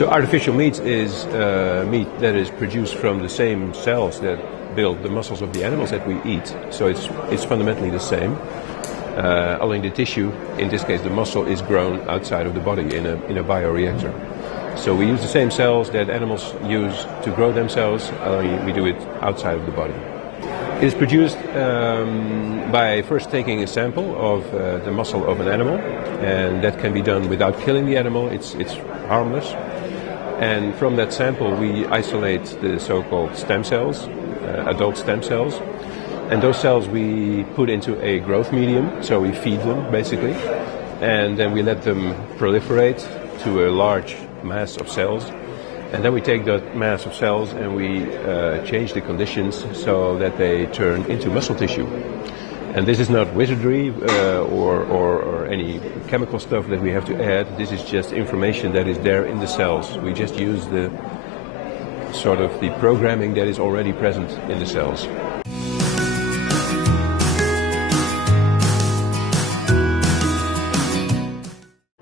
So artificial meat is meat that is produced from the same cells that build the muscles of the animals that we eat. So it's fundamentally the same. Only the tissue, in this case the muscle, is grown outside of the body in a bioreactor. So we use the same cells that animals use to grow themselves, only we do it outside of the body. It is produced by first taking a sample of the muscle of an animal, and that can be done without killing the animal. It's harmless. And from that sample we isolate the so-called stem cells, adult stem cells. And those cells we put into a growth medium, so we feed them basically. And then we let them proliferate to a large mass of cells. And then we take that mass of cells and we change the conditions so that they turn into muscle tissue. And this is not wizardry or any chemical stuff that we have to add. This is just information that is there in the cells. We just use the sort of the programming that is already present in the cells.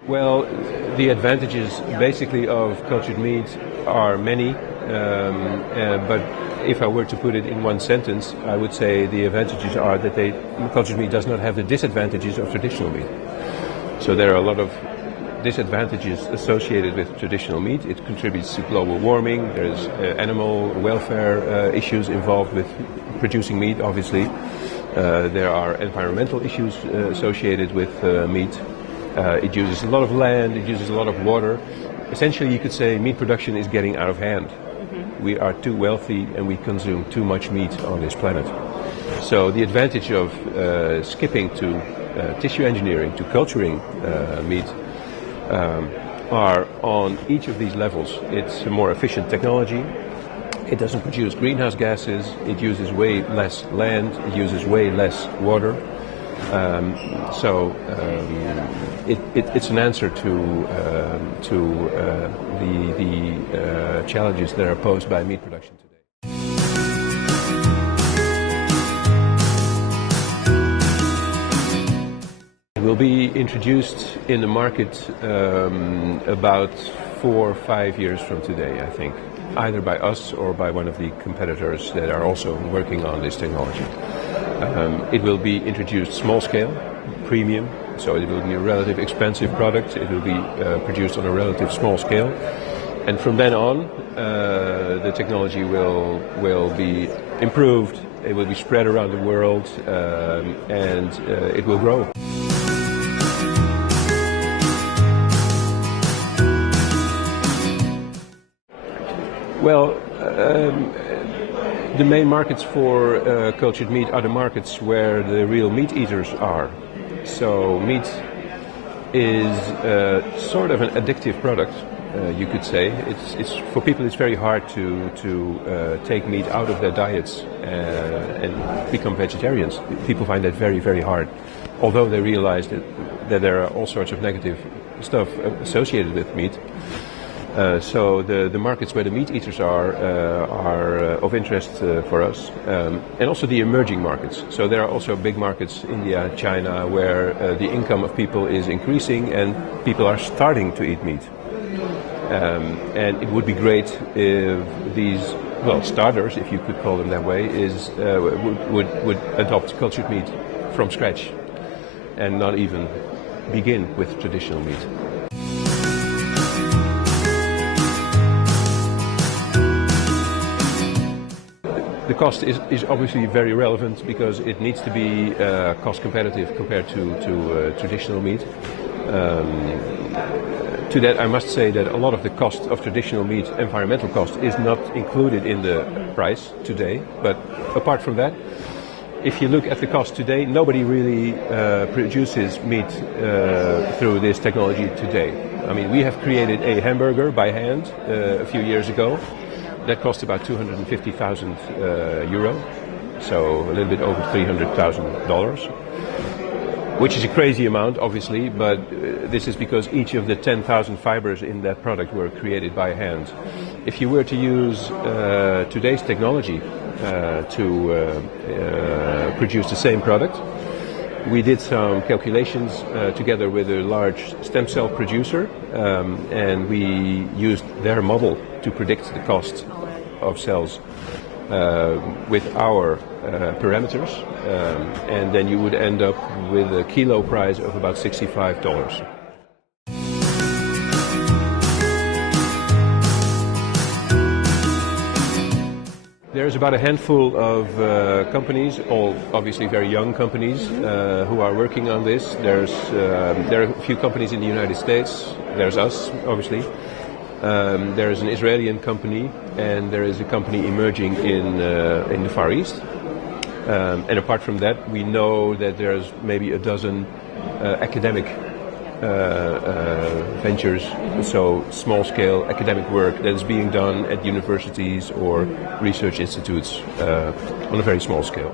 Well, the advantages basically of cultured meat are many, but if I were to put it in one sentence, I would say the advantages are that cultured meat does not have the disadvantages of traditional meat. So there are a lot of disadvantages associated with traditional meat. It contributes to global warming. There's animal welfare issues involved with producing meat, obviously. There are environmental issues associated with meat. It uses a lot of land, it uses a lot of water. Essentially, you could say meat production is getting out of hand. We are too wealthy and we consume too much meat on this planet. So the advantage of skipping to tissue engineering, to culturing meat, are on each of these levels. It's a more efficient technology. It doesn't produce greenhouse gases. It uses way less land. It uses way less water. It's an answer to the challenges that are posed by meat production today. It will be introduced in the market about 4 or 5 years from today, I think, either by us or by one of the competitors that are also working on this technology. It will be introduced small scale, premium, so it will be a relatively expensive product. It will be produced on a relative small scale. And from then on, the technology will be improved, it will be spread around the world, and it will grow. Well, the main markets for cultured meat are the markets where the real meat eaters are. So meat is sort of an addictive product, you could say. It's for people it's very hard to take meat out of their diets and become vegetarians. People find that very, very hard, although they realize that there are all sorts of negative stuff associated with meat. So the markets where the meat eaters are of interest for us, and also the emerging markets. So there are also big markets, India, China, where the income of people is increasing and people are starting to eat meat. And it would be great if these, well, starters, if you could call them that way, would adopt cultured meat from scratch and not even begin with traditional meat. The cost is obviously very relevant because it needs to be cost competitive compared to traditional meat. To that I must say that a lot of the cost of traditional meat, environmental cost, is not included in the price today. But apart from that, if you look at the cost today, nobody really produces meat through this technology today. I mean, we have created a hamburger by hand a few years ago. That cost about 250,000 euro, so a little bit over $300,000, which is a crazy amount, obviously, but this is because each of the 10,000 fibers in that product were created by hand. If you were to use today's technology to produce the same product, We did some calculations together with a large stem cell producer, and we used their model to predict the cost of cells with our parameters, and then you would end up with a kilo price of about $65. There's about a handful of companies, all obviously very young companies, who are working on this. There are a few companies in the United States. There's us, obviously. There is an Israeli company, and there is a company emerging in the Far East. And apart from that, we know that there's maybe a dozen academic ventures, so small-scale academic work that is being done at universities or research institutes on a very small scale.